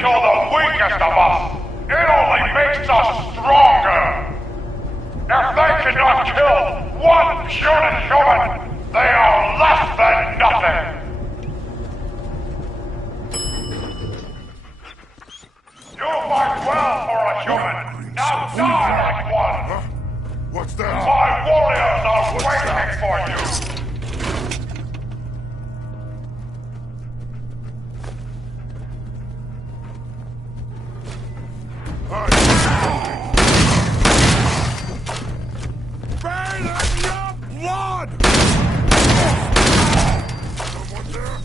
kill the weakest of us, it only makes us stronger. If they cannot kill one puny human, they are less than nothing. You fight well for a human. Now die like one. Huh? What's that? My warriors are waiting for you. Burn in your blood! Someone there?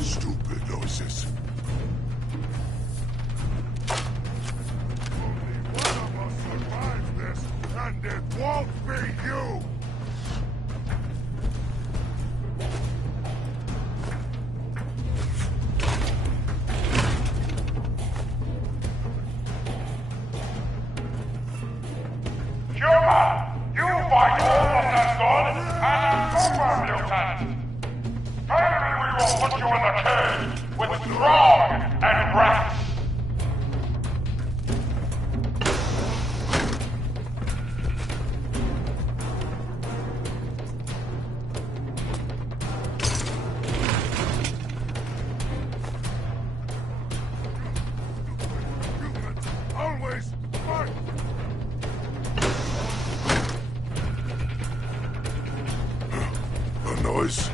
Stupid noises. Only one of us survives this, and it won't be you! Human, you fight all of that good and a super mutant. Maybe we will put you in the cage with Strong and Rex. Humans always fight! A noise?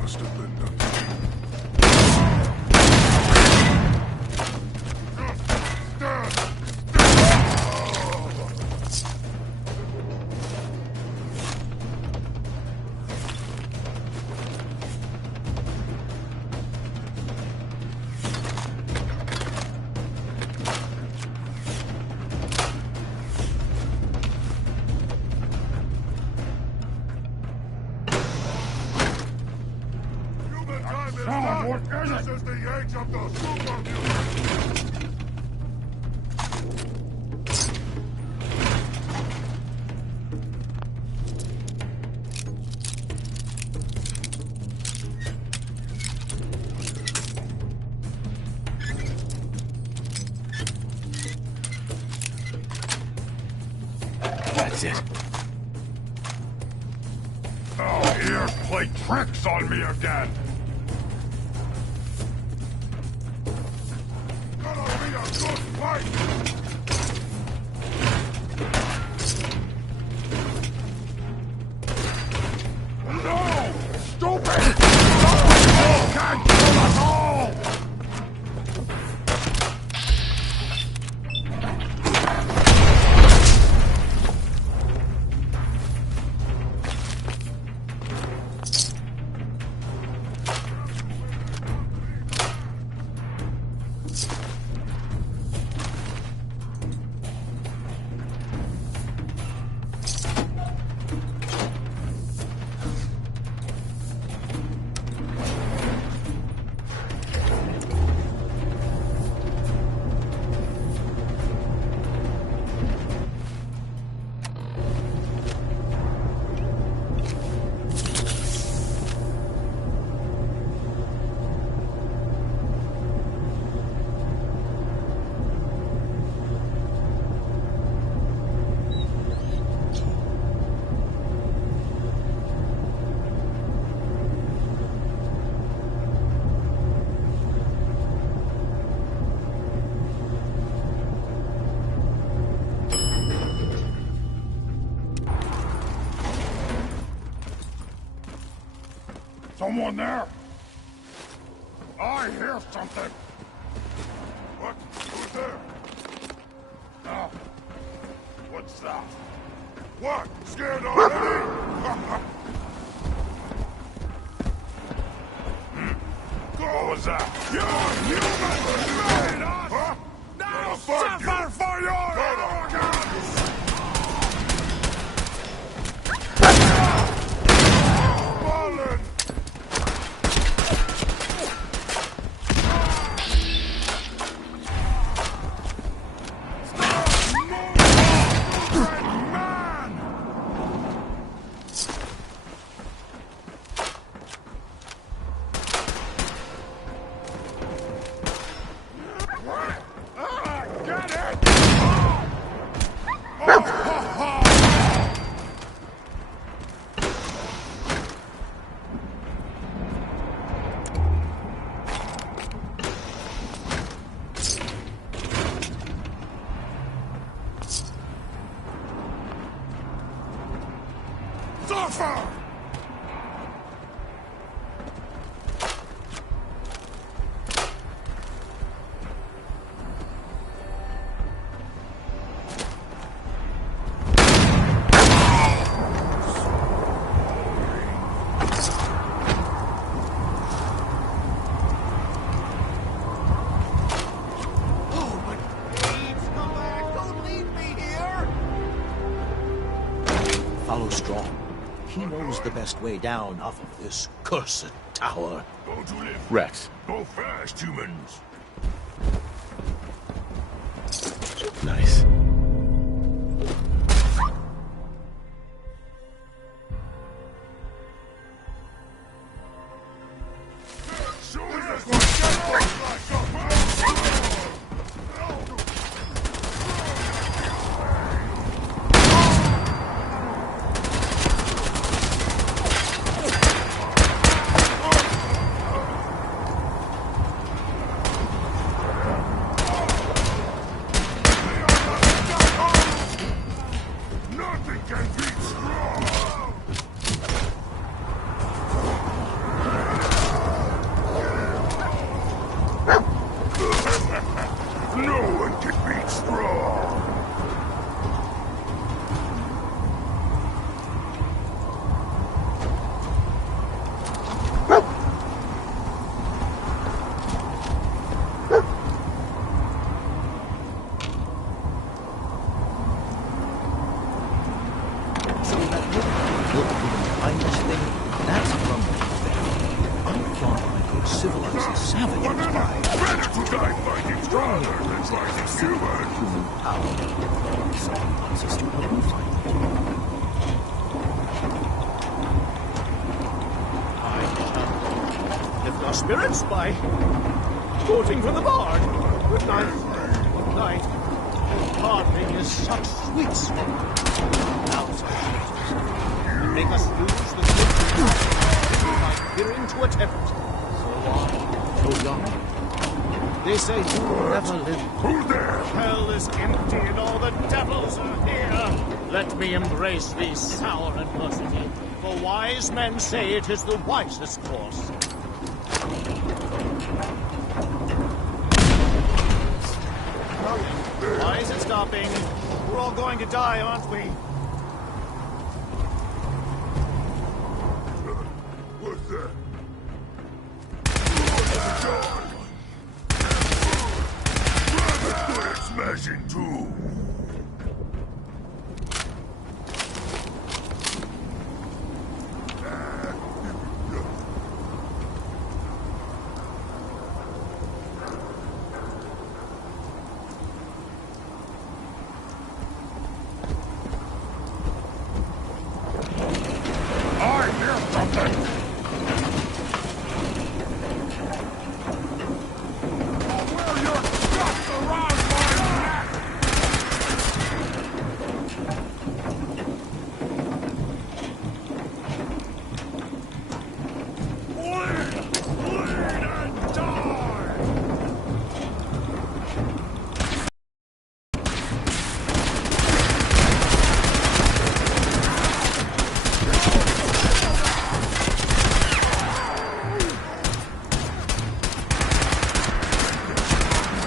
Must have been nothing. Human time is done! This is the age of the super mutants! That's it. Oh, here, play tricks on me again! Gonna be a good fight! No! Stupid! Oh, can't kill us all! Someone there? I hear something! What? Who's there? Oh. What's that? What? Scared already? What was that? You're human! Huh? Now suffer for your arrogance! Fallen! the best way down off of this cursed tower. Go to live. Rex. Go fast, humans. Nice. Nothing can beat strong. No one can beat strong. That's from the I thought I could civilize the savages by Better to die fighting stronger than fighting human. human power. So wants us to help them fight it. I shall lift our spirits by quoting from the bard. Good night. Good night. Parting is such sweet sport. Now, make us lose the good by fearing to attempt. So long, so young. They say you'll never live. Who's there? Hell is empty and all the devils are here. Let me embrace these sour adversity, for wise men say it is the wisest course. Why is it stopping? We're all going to die, aren't we? What's that? Good at smashing too. I hear something! I'll wear your guts around my neck! Bleed! Bleed and die!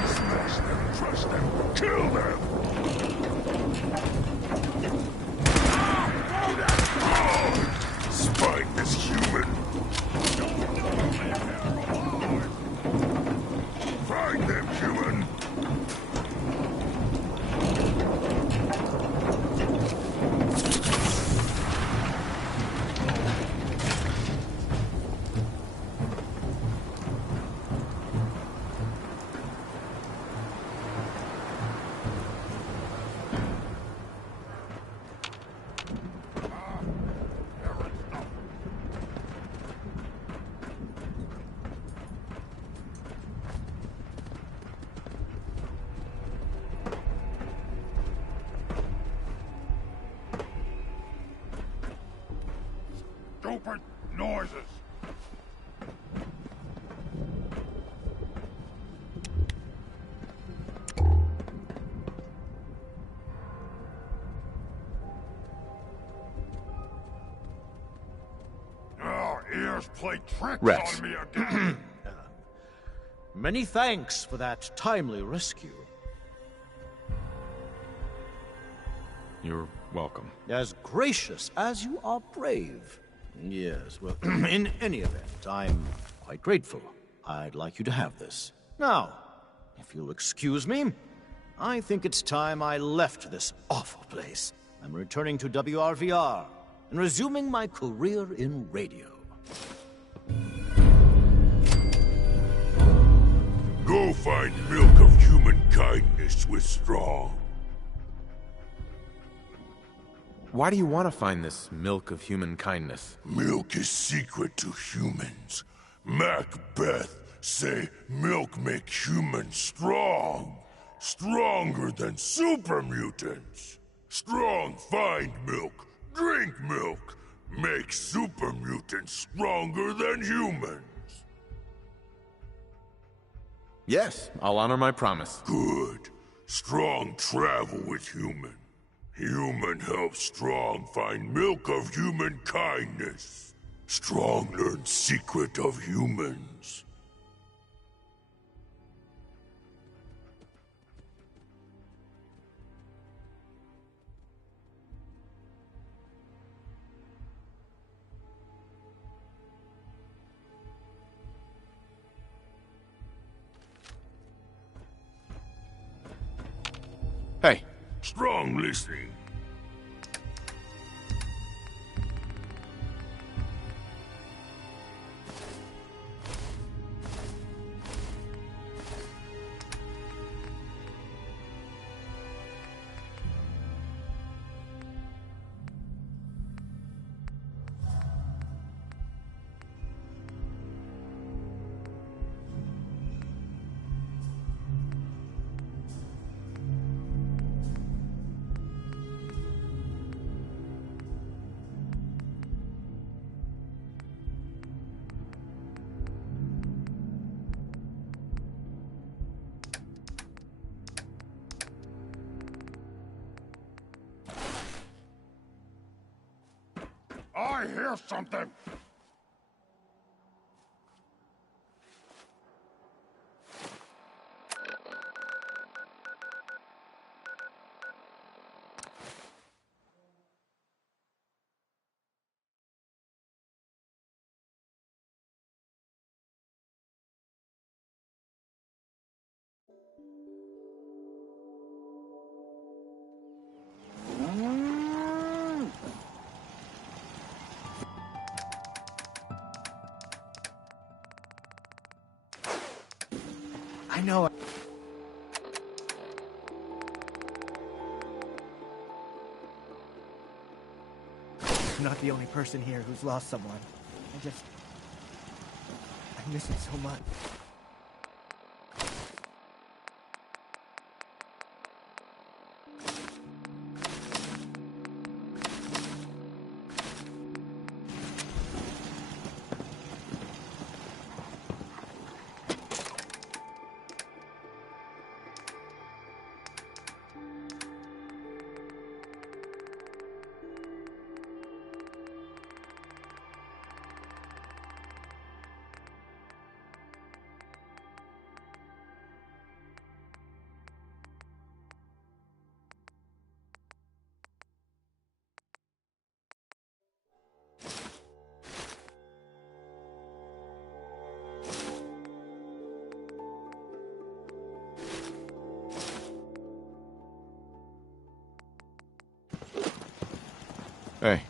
Smash them, crush them, kill them. Spine this human. Find them, human. Stupid noises! Our ears play tricks Rex. on me again! Many thanks for that timely rescue. You're welcome. As gracious as you are brave. Yes, well, in any event, I'm quite grateful. I'd like you to have this. Now, if you'll excuse me, I think it's time I left this awful place. I'm returning to WRVR. and resuming my career in radio. Go find milk of human kindness with Strong. Why do you want to find this milk of human kindness? Milk is secret to humans. Macbeth say milk make humans strong. Stronger than super mutants. Strong find milk, drink milk. Make super mutants stronger than humans. Yes, I'll honor my promise. Good. Strong travel with human. Human helps Strong find milk of human kindness. Strong learns secret of humans. Hey, Strong listening. I hear something. I know. I'm not the only person here who's lost someone. I miss it so much. hey.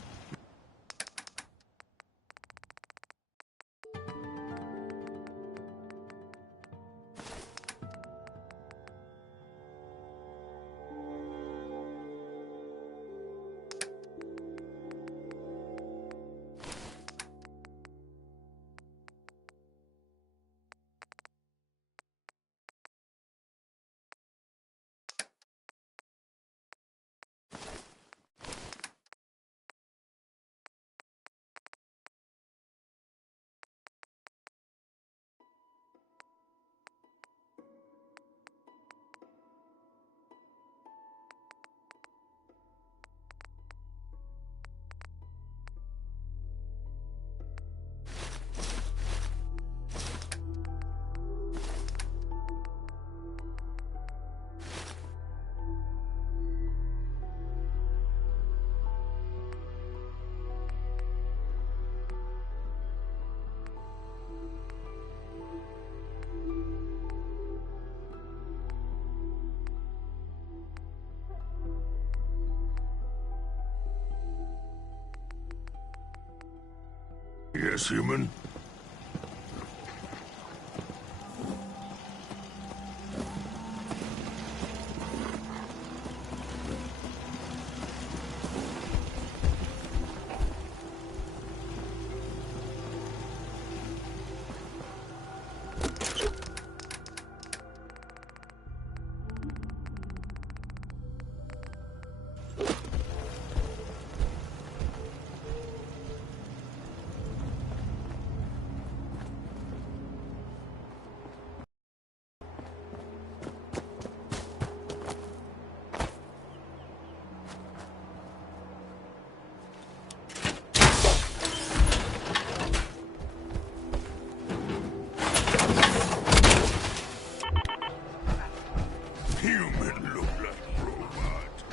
Yes, human? Human look like robot.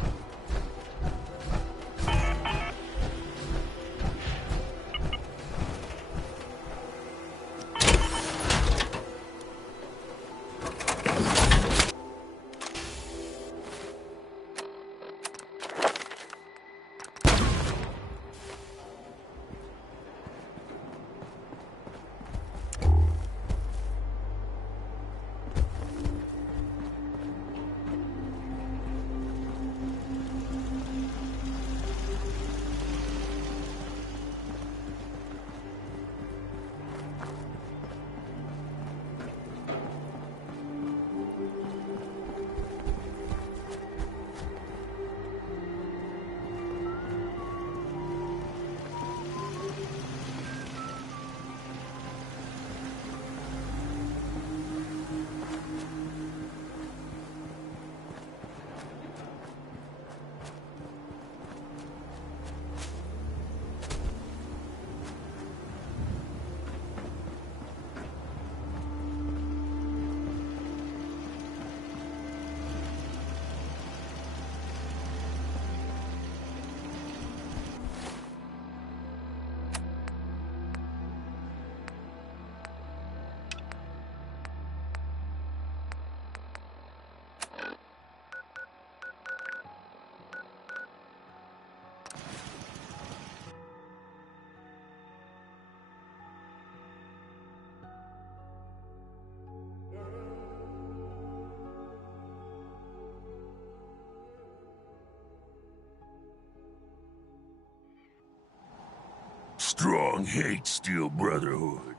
Strong hate Steel Brotherhood.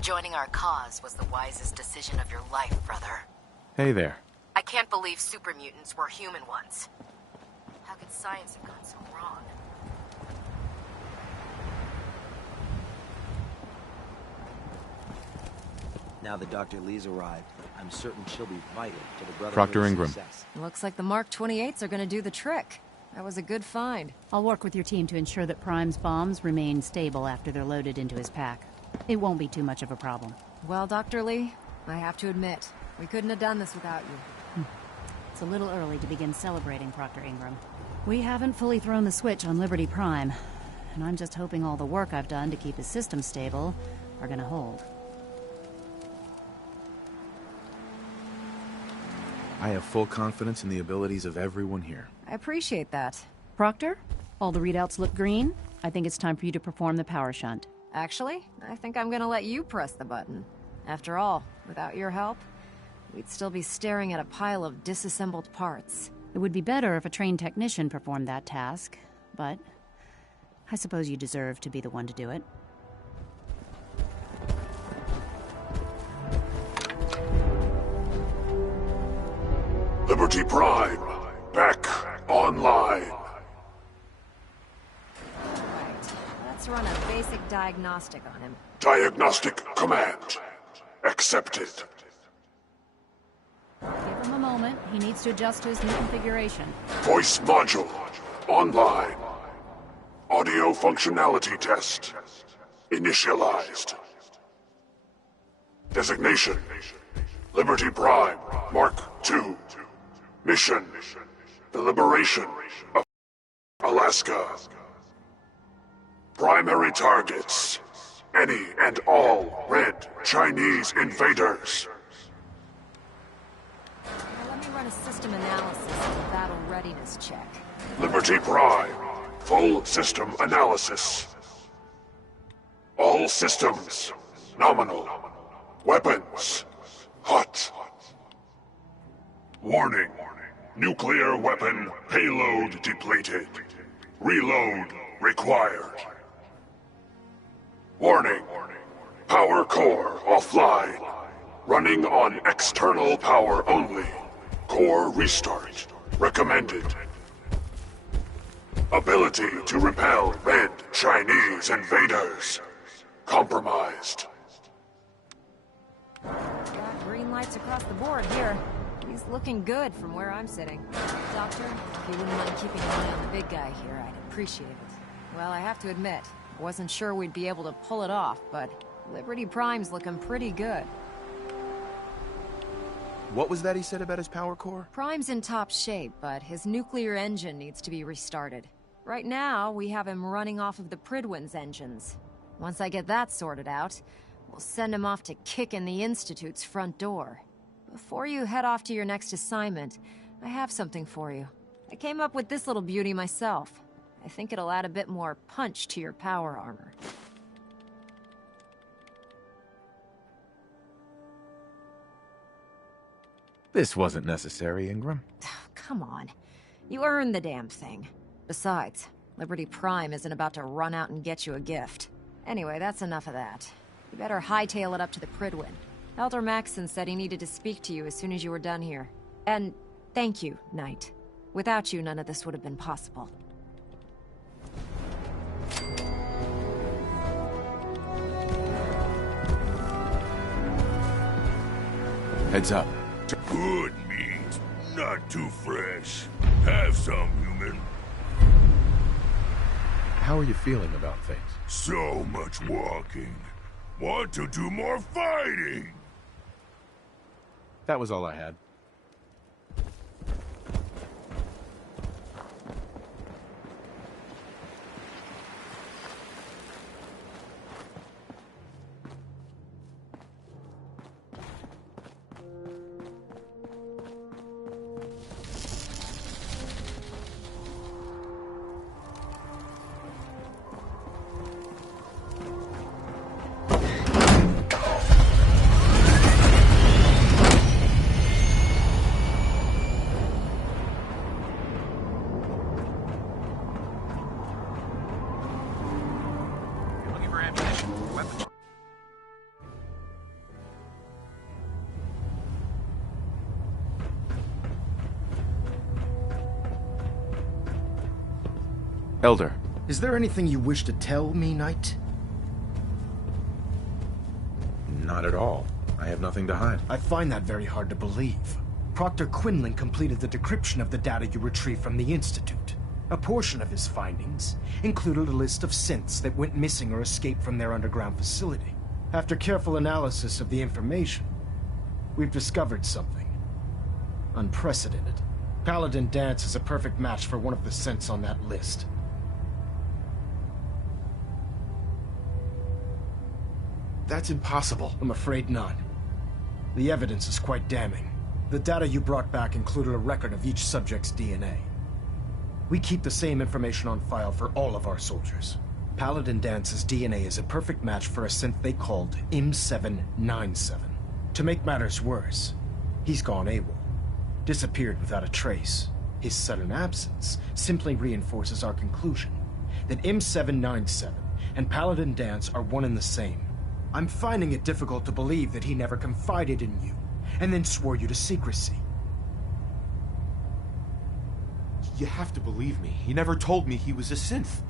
Joining our cause was the wisest decision of your life, brother. Hey there. I can't believe super mutants were human ones. How could science have gone so wrong? Now that Dr. Lee's arrived, I'm certain she'll be vital to the Brotherhood's Proctor Ingram. success. Looks like the Mark 28s are gonna do the trick. That was a good find. I'll work with your team to ensure that Prime's bombs remain stable after they're loaded into his pack. It won't be too much of a problem. Well, Dr. Lee, I have to admit, we couldn't have done this without you. It's a little early to begin celebrating, Proctor Ingram. We haven't fully thrown the switch on Liberty Prime, and I'm just hoping all the work I've done to keep his system stable are gonna hold. I have full confidence in the abilities of everyone here. I appreciate that. Proctor, all the readouts look green. I think it's time for you to perform the power shunt. Actually, I think I'm gonna let you press the button. After all, without your help, we'd still be staring at a pile of disassembled parts. It would be better if a trained technician performed that task, but I suppose you deserve to be the one to do it. Liberty Prime, back online. Right. Let's run a basic diagnostic on him. Diagnostic command accepted. Give him a moment. He needs to adjust to his new configuration. Voice module online. Audio functionality test initialized. Designation: Liberty Prime Mark II. Mission: the liberation of Alaska. Primary targets: any and all red Chinese invaders. Now let me run a system analysis and a battle readiness check. Liberty Prime full system analysis All systems, nominal. Weapons, hot. Warning. Nuclear weapon payload depleted. Reload required. Warning. Power core offline. Running on external power only. Core restart recommended. Ability to repel red Chinese invaders. Compromised. Got green lights across the board here. He's looking good from where I'm sitting. Doctor, if you wouldn't mind keeping an eye on the big guy here, I'd appreciate it. Well, I have to admit, I wasn't sure we'd be able to pull it off, but Liberty Prime's looking pretty good. What was that he said about his power core? Prime's in top shape, but his nuclear engine needs to be restarted. Right now, we have him running off of the Prydwen's engines. Once I get that sorted out, we'll send him off to kick in the Institute's front door. Before you head off to your next assignment, I have something for you. I came up with this little beauty myself. I think it'll add a bit more punch to your power armor. This wasn't necessary, Ingram. Come on. You earned the damn thing. Besides, Liberty Prime isn't about to run out and get you a gift. Anyway, that's enough of that. You better hightail it up to the Prydwen. Elder Maxson said he needed to speak to you as soon as you were done here. And thank you, Knight. Without you, none of this would have been possible. Heads up. Good meat, not too fresh. Have some, human. How are you feeling about things? So much walking. Want to do more fighting. That was all I had. Elder. Is there anything you wish to tell me, Knight? Not at all. I have nothing to hide. I find that very hard to believe. Proctor Quinlan completed the decryption of the data you retrieved from the Institute. A portion of his findings included a list of synths that went missing or escaped from their underground facility. After careful analysis of the information, we've discovered something unprecedented. Paladin Danse is a perfect match for one of the synths on that list. That's impossible. I'm afraid not. The evidence is quite damning. The data you brought back included a record of each subject's DNA. We keep the same information on file for all of our soldiers. Paladin Dance's DNA is a perfect match for a synth they called M797. To make matters worse, he's gone AWOL. Disappeared without a trace. His sudden absence simply reinforces our conclusion that M797 and Paladin Danse are one and the same. I'm finding it difficult to believe that he never confided in you, and then swore you to secrecy. You have to believe me. He never told me he was a synth.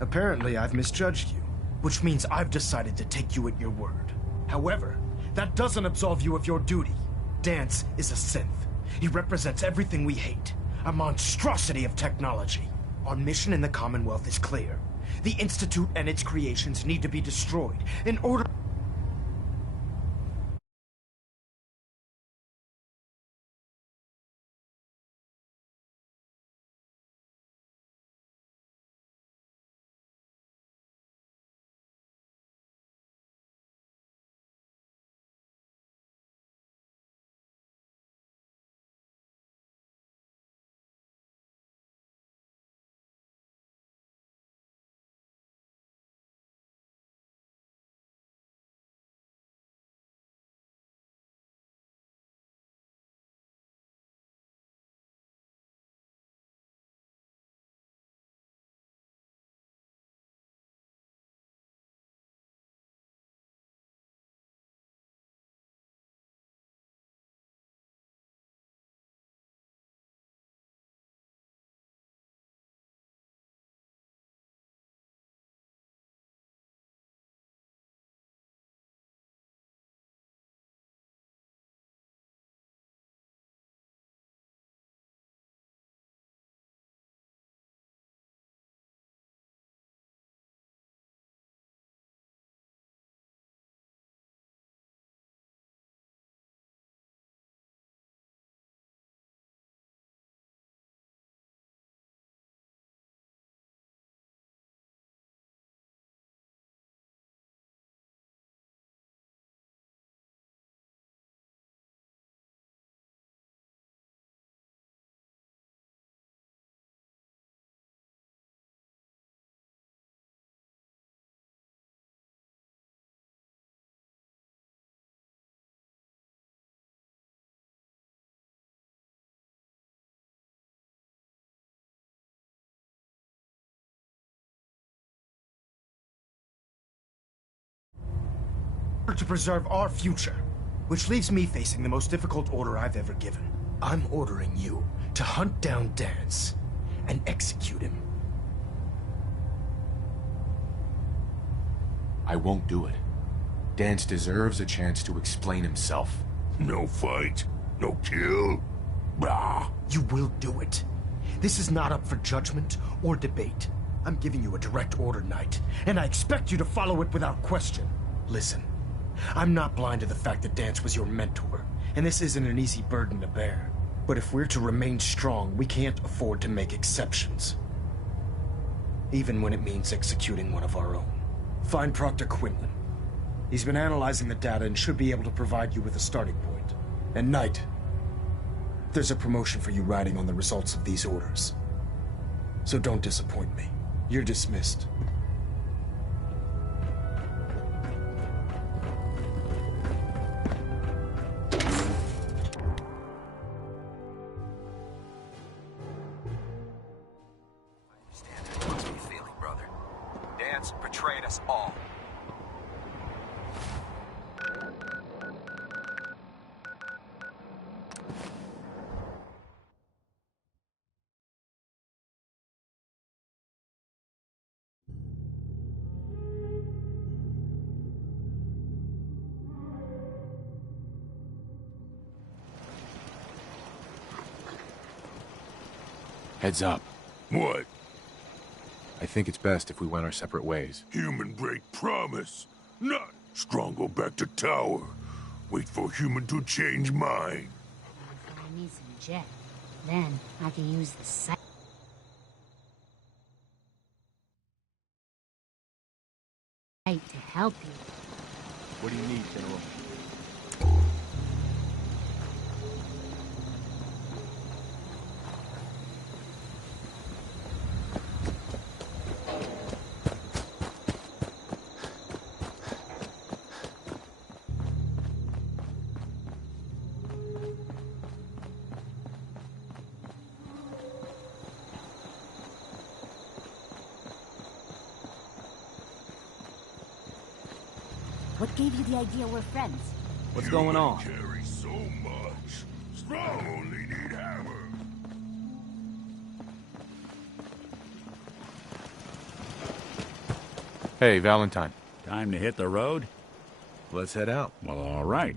Apparently, I've misjudged you, which means I've decided to take you at your word. However, that doesn't absolve you of your duty. Danse is a synth. He represents everything we hate, a monstrosity of technology. Our mission in the Commonwealth is clear. The Institute and its creations need to be destroyed in order... order to preserve our future. Which leaves me facing the most difficult order I've ever given. I'm ordering you to hunt down Dance and execute him. I won't do it. Dance deserves a chance to explain himself. No fight, no kill. Blah. You will do it. This is not up for judgment or debate. I'm giving you a direct order, Knight, and I expect you to follow it without question. Listen, I'm not blind to the fact that Dance was your mentor, and this isn't an easy burden to bear. But if we're to remain strong, we can't afford to make exceptions. Even when it means executing one of our own. Find Proctor Quinlan. He's been analyzing the data and should be able to provide you with a starting point. And Knight, there's a promotion for you riding on the results of these orders. So don't disappoint me. You're dismissed. Betrayed us all. Heads up. What? I think it's best if we went our separate ways. Human break promise. Not strong go back to tower. Wait for human to change mind. I need some jet. Then I can use the sight to help you. What do you need, General? What gave you the idea we're friends? What's going on? Carry so much. Strong only need hammer. Hey, Valentine. Time to hit the road? Let's head out. Well, all right.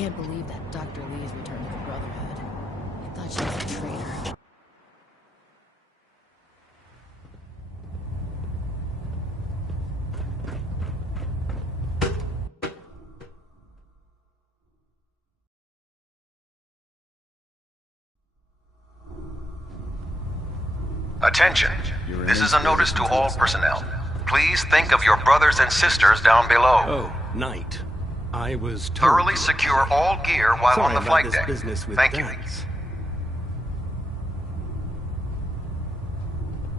Can't believe that Dr. Lee has returned to the Brotherhood. I thought she was a traitor. Attention. This is a notice to all personnel. Please think of your brothers and sisters down below. Oh, Knight. I was told... Thoroughly secure all gear while Sorry on the about flight this deck. business with Thank you. Dance.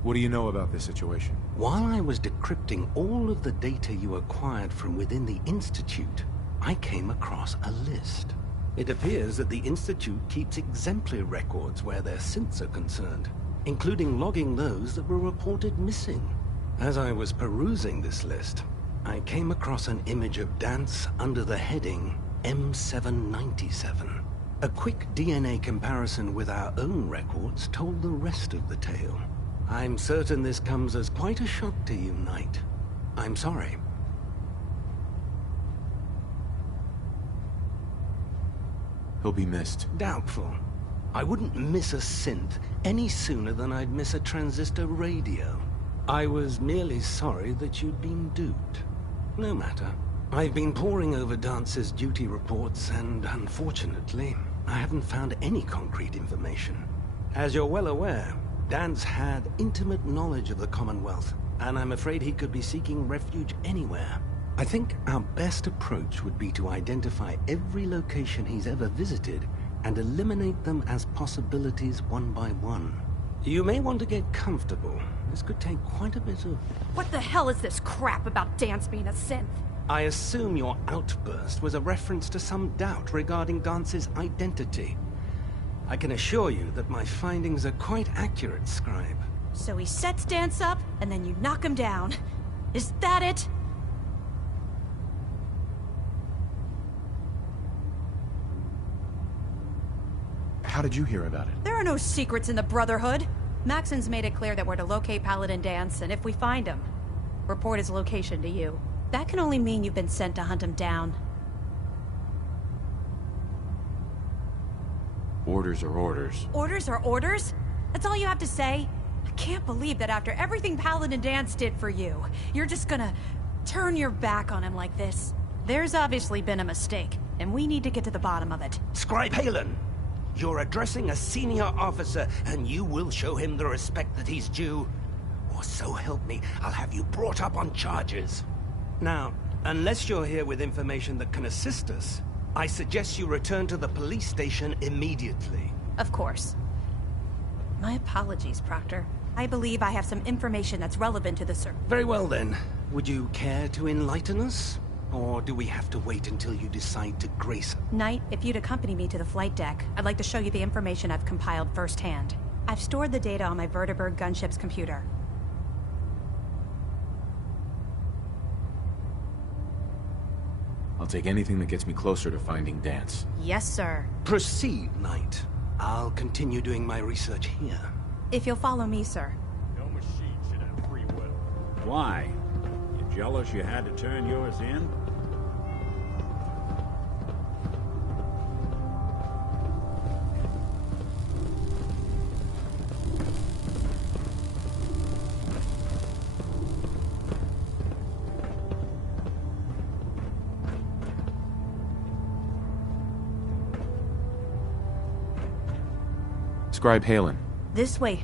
What do you know about this situation? While I was decrypting all of the data you acquired from within the Institute, I came across a list. It appears that the Institute keeps exemplary records where their synths are concerned, including logging those that were reported missing. As I was perusing this list, I came across an image of Dance under the heading M797. A quick DNA comparison with our own records told the rest of the tale. I'm certain this comes as quite a shock to you, Knight. I'm sorry. He'll be missed. Doubtful. I wouldn't miss a synth any sooner than I'd miss a transistor radio. I was merely sorry that you'd been duped. No matter. I've been poring over Dance's duty reports, and unfortunately, I haven't found any concrete information. As you're well aware, Dance had intimate knowledge of the Commonwealth, and I'm afraid he could be seeking refuge anywhere. I think our best approach would be to identify every location he's ever visited and eliminate them as possibilities one by one. You may want to get comfortable. This could take quite a bit of... What the hell is this crap about Dance being a synth? I assume your outburst was a reference to some doubt regarding Dance's identity. I can assure you that my findings are quite accurate, Scribe. So he sets Dance up, and then you knock him down. Is that it? How did you hear about it? There are no secrets in the Brotherhood. Maxon's made it clear that we're to locate Paladin Dance, and if we find him, report his location to you. That can only mean you've been sent to hunt him down. Orders are orders. Orders are orders? That's all you have to say? I can't believe that after everything Paladin Dance did for you, you're just gonna turn your back on him like this. There's obviously been a mistake, and we need to get to the bottom of it. Scribe Halen! You're addressing a senior officer, and you will show him the respect that he's due. Or so help me, I'll have you brought up on charges. Now, unless you're here with information that can assist us, I suggest you return to the police station immediately. Of course. My apologies, Proctor. I believe I have some information that's relevant to the search. Very well then. Would you care to enlighten us? Or do we have to wait until you decide to grace us? Knight, if you'd accompany me to the flight deck, I'd like to show you the information I've compiled firsthand. I've stored the data on my Vertibird gunship's computer. I'll take anything that gets me closer to finding Dance. Yes, sir. Proceed, Knight. I'll continue doing my research here. If you'll follow me, sir. No machine should have free will. Why? You jealous you had to turn yours in? Scribe Halen. This way.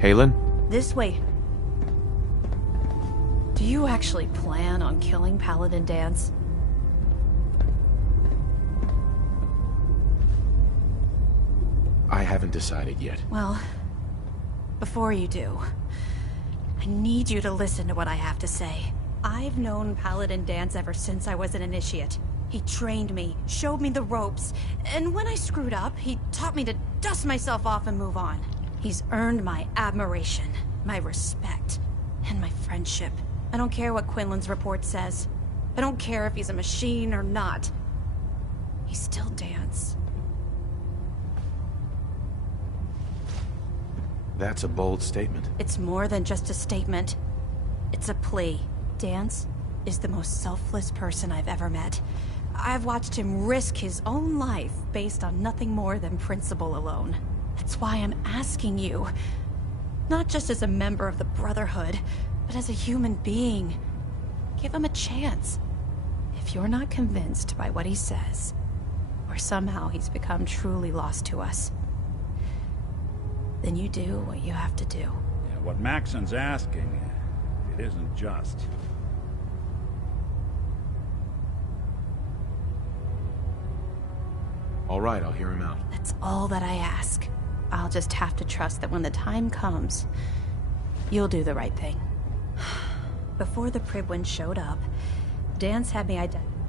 Halen? This way. Do you actually plan on killing Paladin Dance? I haven't decided yet. Well, before you do, I need you to listen to what I have to say. I've known Paladin Dance ever since I was an initiate. He trained me, showed me the ropes, and when I screwed up, he taught me to dust myself off and move on. He's earned my admiration, my respect, and my friendship. I don't care what Quinlan's report says. I don't care if he's a machine or not. He's still Dance. That's a bold statement. It's more than just a statement. It's a plea. Dance is the most selfless person I've ever met. I've watched him risk his own life based on nothing more than principle alone. That's why I'm asking you. Not just as a member of the Brotherhood, but as a human being. Give him a chance. If you're not convinced by what he says, or somehow he's become truly lost to us, then you do what you have to do. Yeah, what Maxon's asking, it isn't just. All right, I'll hear him out. That's all that I ask. I'll just have to trust that when the time comes, you'll do the right thing. Before the Pribwin showed up, Dance had me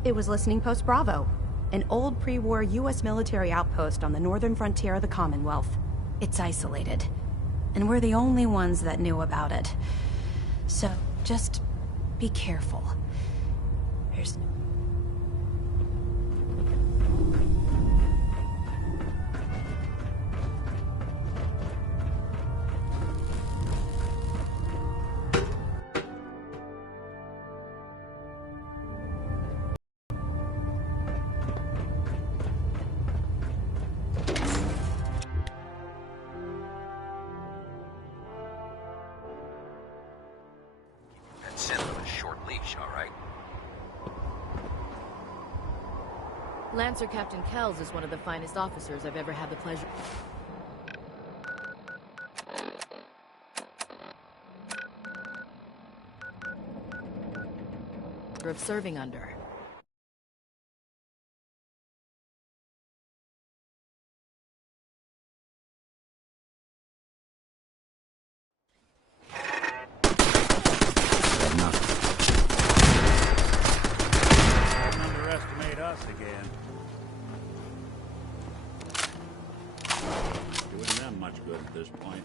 It was Listening Post Bravo, an old pre-war U.S. military outpost on the northern frontier of the Commonwealth. It's isolated, and we're the only ones that knew about it. So, just be careful. There's no... Synth on a short leash, all right? Lancer Captain Kells is one of the finest officers I've ever had the pleasure of serving under. Don't underestimate us again. Doing them much good at this point.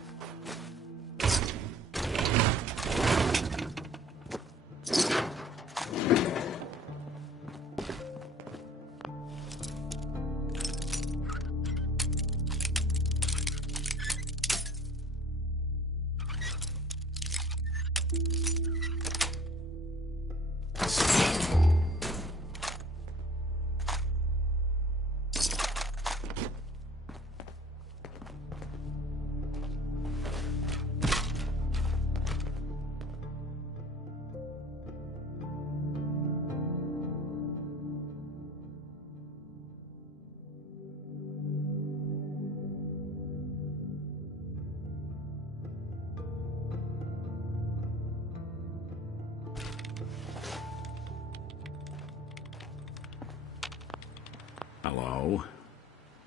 Hello?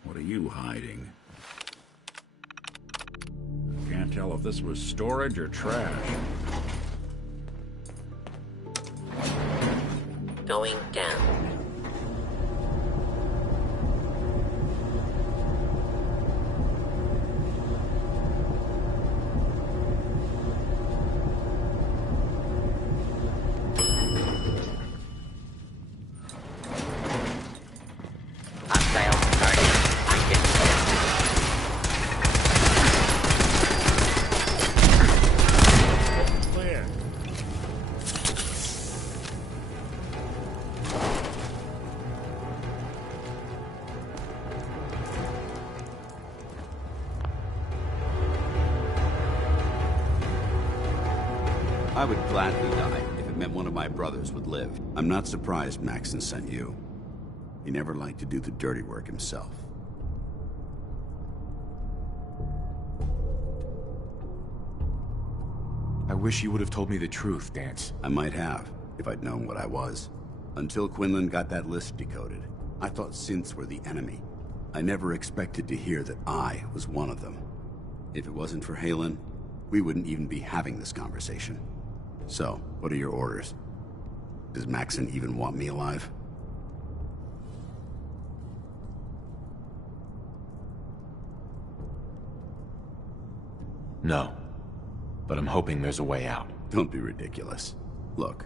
What are you hiding? I can't tell if this was storage or trash. Going down. I would gladly die if it meant one of my brothers would live. I'm not surprised Maxon sent you. He never liked to do the dirty work himself. I wish you would have told me the truth, Dance. I might have, if I'd known what I was. Until Quinlan got that list decoded, I thought synths were the enemy. I never expected to hear that I was one of them. If it wasn't for Halen, we wouldn't even be having this conversation. So, what are your orders? Does Maxon even want me alive? No. But I'm hoping there's a way out. Don't be ridiculous. Look,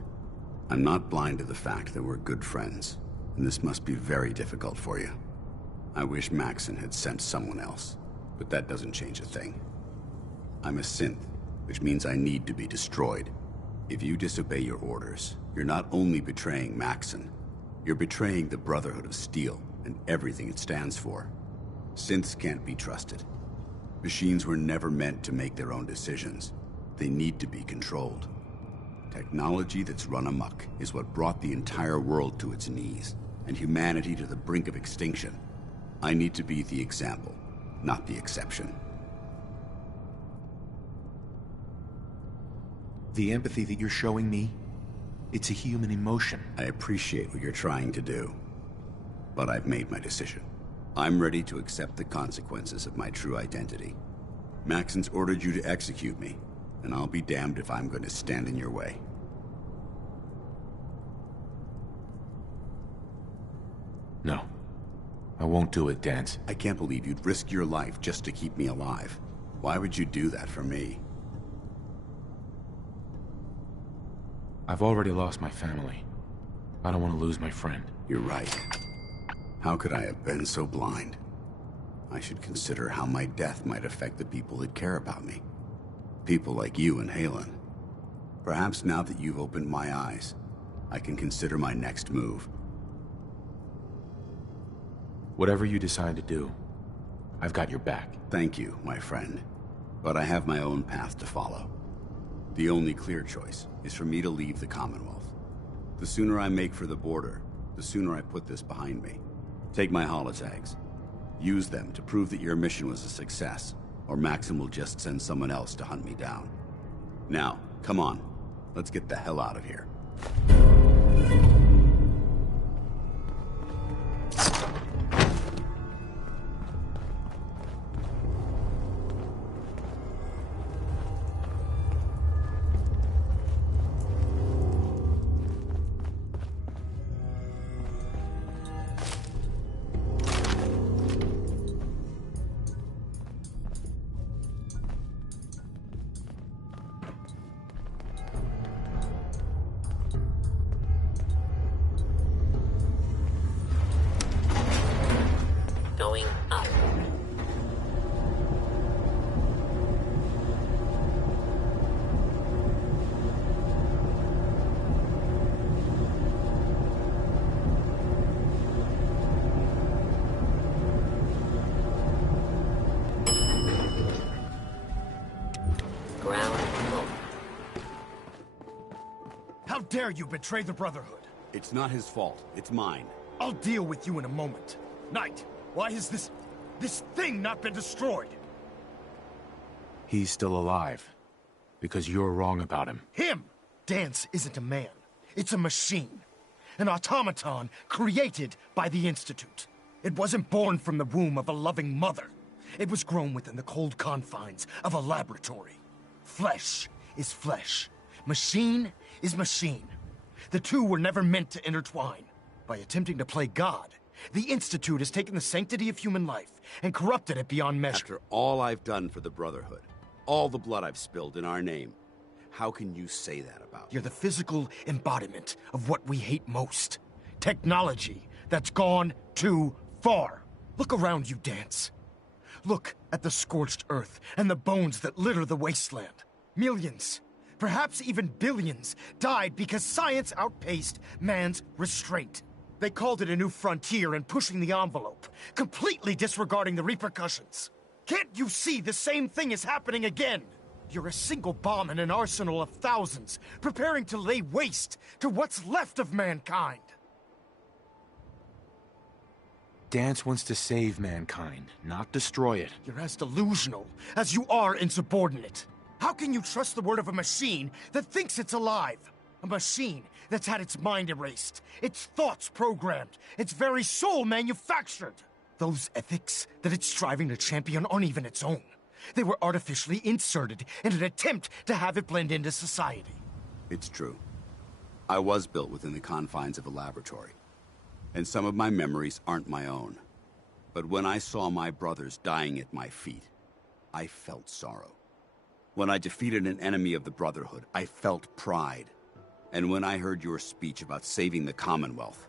I'm not blind to the fact that we're good friends, and this must be very difficult for you. I wish Maxon had sent someone else, but that doesn't change a thing. I'm a synth, which means I need to be destroyed. If you disobey your orders, you're not only betraying Maxon, you're betraying the Brotherhood of Steel and everything it stands for. Synths can't be trusted. Machines were never meant to make their own decisions. They need to be controlled. Technology that's run amok is what brought the entire world to its knees, and humanity to the brink of extinction. I need to be the example, not the exception. The empathy that you're showing me, it's a human emotion. I appreciate what you're trying to do, but I've made my decision. I'm ready to accept the consequences of my true identity. Maxon's ordered you to execute me, and I'll be damned if I'm going to stand in your way. No. I won't do it, Dance. I can't believe you'd risk your life just to keep me alive. Why would you do that for me? I've already lost my family. I don't want to lose my friend. You're right. How could I have been so blind? I should consider how my death might affect the people that care about me. People like you and Halen. Perhaps now that you've opened my eyes, I can consider my next move. Whatever you decide to do, I've got your back. Thank you, my friend. But I have my own path to follow. The only clear choice is for me to leave the Commonwealth. The sooner I make for the border, the sooner I put this behind me. Take my holotags. Use them to prove that your mission was a success, or Maxim will just send someone else to hunt me down. Now, come on. Let's get the hell out of here. Going up. Ground level. How dare you betray the Brotherhood? It's not his fault. It's mine. I'll deal with you in a moment. Knight, why has this thing not been destroyed? He's still alive. Because you're wrong about him. Him! Dance isn't a man. It's a machine. An automaton created by the Institute. It wasn't born from the womb of a loving mother. It was grown within the cold confines of a laboratory. Flesh is flesh. Machine is machine. The two were never meant to intertwine. By attempting to play God, the Institute has taken the sanctity of human life and corrupted it beyond measure. After all I've done for the Brotherhood, all the blood I've spilled in our name, how can you say that about me? You're the physical embodiment of what we hate most. Technology that's gone too far. Look around you, Dance. Look at the scorched earth and the bones that litter the wasteland. Millions, perhaps even billions, died because science outpaced man's restraint. They called it a new frontier and pushing the envelope, completely disregarding the repercussions. Can't you see the same thing is happening again? You're a single bomb in an arsenal of thousands, preparing to lay waste to what's left of mankind. Dance wants to save mankind, not destroy it. You're as delusional as you are insubordinate. How can you trust the word of a machine that thinks it's alive? A machine that's had its mind erased, its thoughts programmed, its very soul manufactured. Those ethics that it's striving to champion aren't even its own. They were artificially inserted in an attempt to have it blend into society. It's true. I was built within the confines of a laboratory, and some of my memories aren't my own. But when I saw my brothers dying at my feet, I felt sorrow. When I defeated an enemy of the Brotherhood, I felt pride. And when I heard your speech about saving the Commonwealth,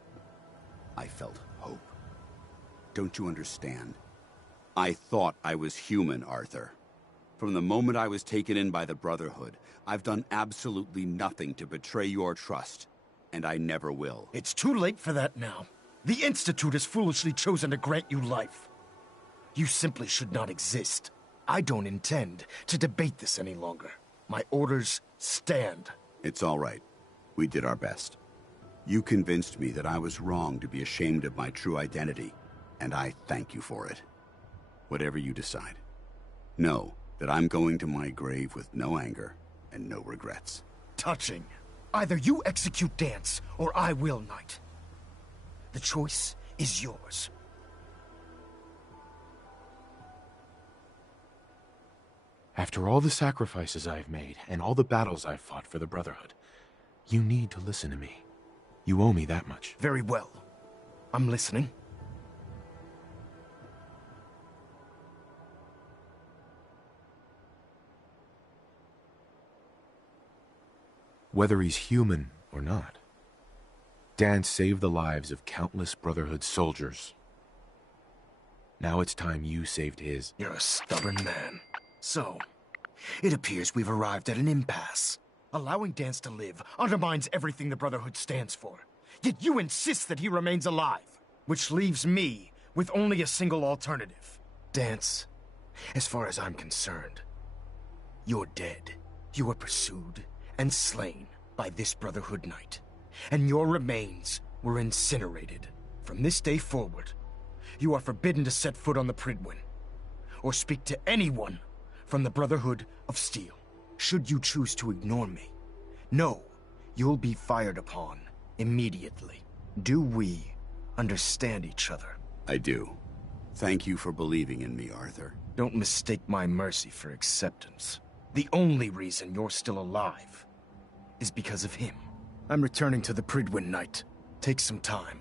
I felt hope. Don't you understand? I thought I was human, Arthur. From the moment I was taken in by the Brotherhood, I've done absolutely nothing to betray your trust, and I never will. It's too late for that now. The Institute has foolishly chosen to grant you life. You simply should not exist. I don't intend to debate this any longer. My orders stand. It's all right. We did our best. You convinced me that I was wrong to be ashamed of my true identity, and I thank you for it. Whatever you decide, know that I'm going to my grave with no anger and no regrets. Touching. Either you execute Dance, or I will, Knight. The choice is yours. After all the sacrifices I've made, and all the battles I've fought for the Brotherhood, you need to listen to me. You owe me that much. Very well. I'm listening. Whether he's human or not, Dan saved the lives of countless Brotherhood soldiers. Now it's time you saved his. You're a stubborn man. So, it appears we've arrived at an impasse. Allowing Dance to live undermines everything the Brotherhood stands for. Yet you insist that he remains alive, which leaves me with only a single alternative. Dance, as far as I'm concerned, you're dead. You were pursued and slain by this Brotherhood Knight, and your remains were incinerated. From this day forward, you are forbidden to set foot on the Pridwin, or speak to anyone from the Brotherhood of Steel. Should you choose to ignore me, know you'll be fired upon immediately. Do we understand each other? I do. Thank you for believing in me, Arthur. Don't mistake my mercy for acceptance. The only reason you're still alive is because of him. I'm returning to the Pridwin Night. Take some time.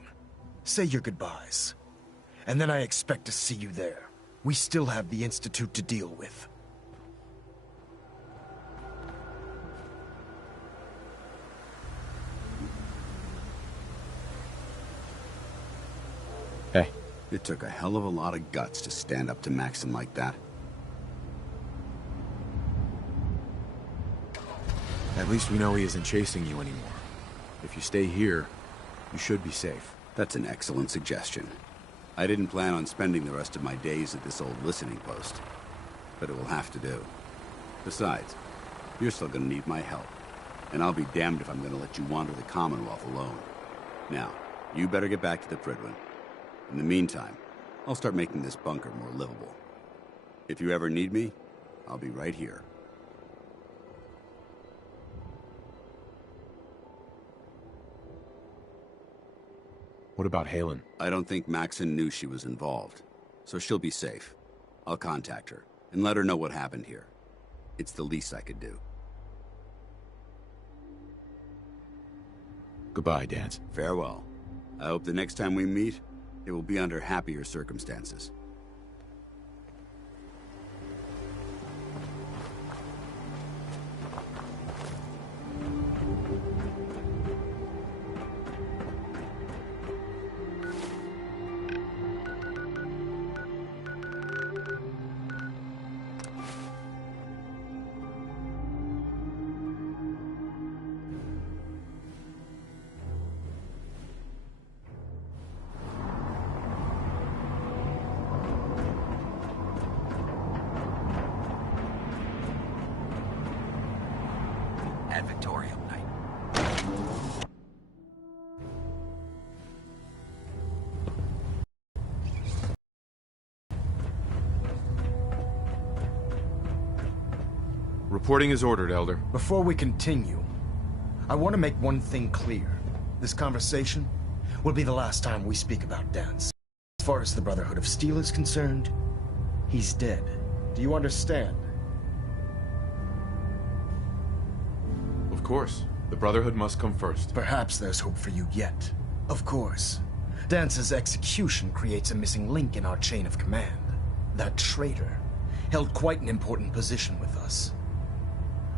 Say your goodbyes. And then I expect to see you there. We still have the Institute to deal with. Hey. It took a hell of a lot of guts to stand up to Maxon like that. At least we know he isn't chasing you anymore. If you stay here, you should be safe. That's an excellent suggestion. I didn't plan on spending the rest of my days at this old listening post, but it will have to do. Besides, you're still gonna need my help, and I'll be damned if I'm gonna let you wander the Commonwealth alone. Now, you better get back to the Pridwin. In the meantime, I'll start making this bunker more livable. If you ever need me, I'll be right here. What about Halen? I don't think Maxon knew she was involved, so she'll be safe. I'll contact her and let her know what happened here. It's the least I could do. Goodbye, Dance. Farewell. I hope the next time we meet, it will be under happier circumstances. Victorium night. Reporting is ordered, Elder. Before we continue, I want to make one thing clear. This conversation will be the last time we speak about Dance. As far as the Brotherhood of Steel is concerned, he's dead. Do you understand? Of course. The Brotherhood must come first. Perhaps there's hope for you yet. Of course. Dance's execution creates a missing link in our chain of command. That traitor held quite an important position with us.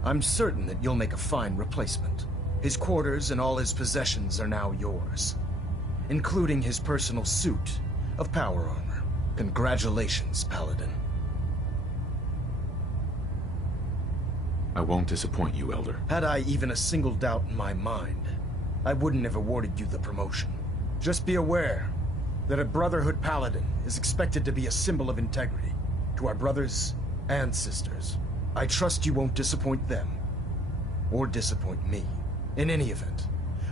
I'm certain that you'll make a fine replacement. His quarters and all his possessions are now yours, including his personal suit of power armor. Congratulations, Paladin. I won't disappoint you, Elder. Had I even a single doubt in my mind, I wouldn't have awarded you the promotion. Just be aware that a Brotherhood Paladin is expected to be a symbol of integrity to our brothers and sisters. I trust you won't disappoint them, or disappoint me. In any event,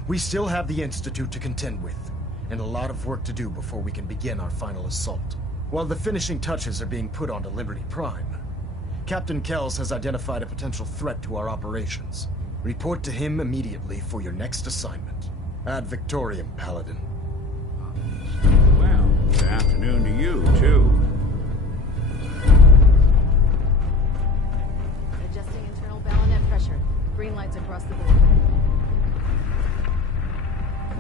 we still have the Institute to contend with, and a lot of work to do before we can begin our final assault. While the finishing touches are being put onto Liberty Prime, Captain Kells has identified a potential threat to our operations. Report to him immediately for your next assignment. Ad Victorium, Paladin. Well, good afternoon to you, too. Adjusting internal bayonet pressure. Green lights across the board.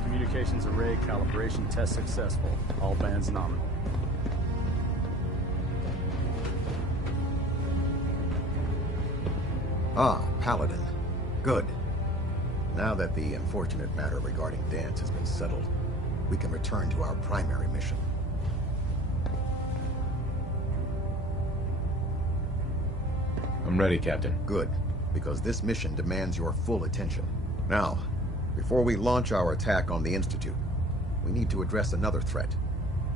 Communications array calibration test successful. All bands nominal. Ah, Paladin. Good. Now that the unfortunate matter regarding Dance has been settled, we can return to our primary mission. I'm ready, Captain. Good, because this mission demands your full attention. Now, before we launch our attack on the Institute, we need to address another threat,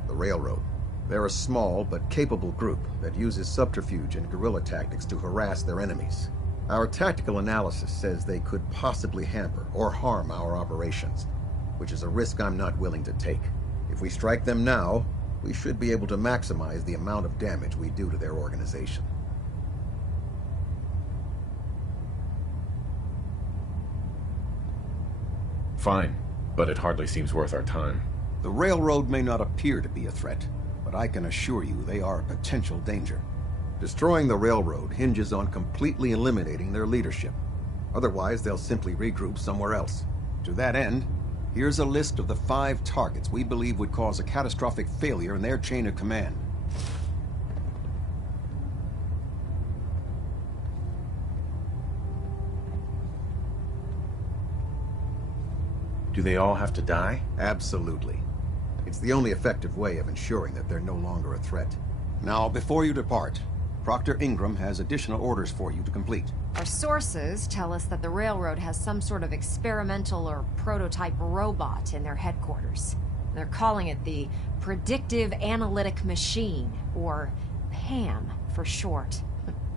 the Railroad. They're a small but capable group that uses subterfuge and guerrilla tactics to harass their enemies. Our tactical analysis says they could possibly hamper or harm our operations, which is a risk I'm not willing to take. If we strike them now, we should be able to maximize the amount of damage we do to their organization. Fine, but it hardly seems worth our time. The railroad may not appear to be a threat, but I can assure you they are a potential danger. Destroying the railroad hinges on completely eliminating their leadership. Otherwise, they'll simply regroup somewhere else. To that end, here's a list of the 5 targets we believe would cause a catastrophic failure in their chain of command. Do they all have to die? Absolutely. It's the only effective way of ensuring that they're no longer a threat. Now, before you depart, Proctor Ingram has additional orders for you to complete. Our sources tell us that the railroad has some sort of experimental or prototype robot in their headquarters. They're calling it the Predictive Analytic Machine, or PAM for short.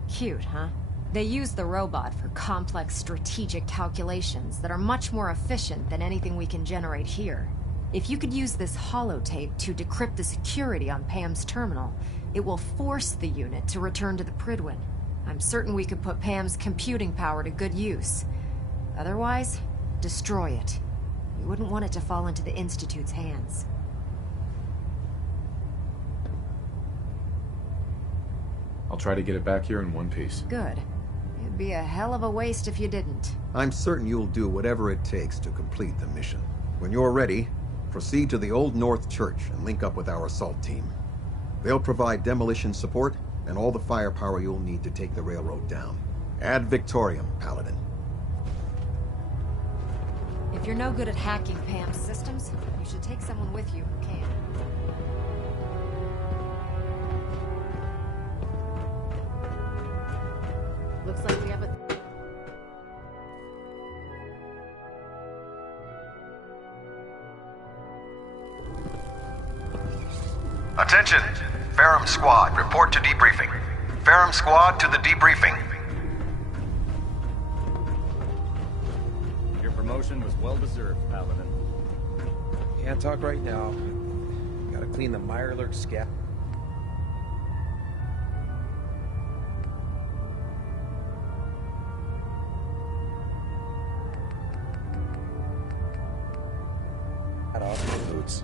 Cute, huh? They use the robot for complex strategic calculations that are much more efficient than anything we can generate here. If you could use this holotape to decrypt the security on Pam's terminal, it will force the unit to return to the Prydwen. I'm certain we could put Pam's computing power to good use. Otherwise, destroy it. We wouldn't want it to fall into the Institute's hands. I'll try to get it back here in one piece. Good. It'd be a hell of a waste if you didn't. I'm certain you'll do whatever it takes to complete the mission. When you're ready, proceed to the Old North Church and link up with our assault team. They'll provide demolition support and all the firepower you'll need to take the railroad down. Ad Victoriam, Paladin. If you're no good at hacking Pam's systems, you should take someone with you who can. Looks like we have a... Attention! Ferrum Squad, report to debriefing. Ferrum Squad to the debriefing. Your promotion was well-deserved, Paladin. Can't talk right now. Gotta clean the Mirelurk scat. Off the boots.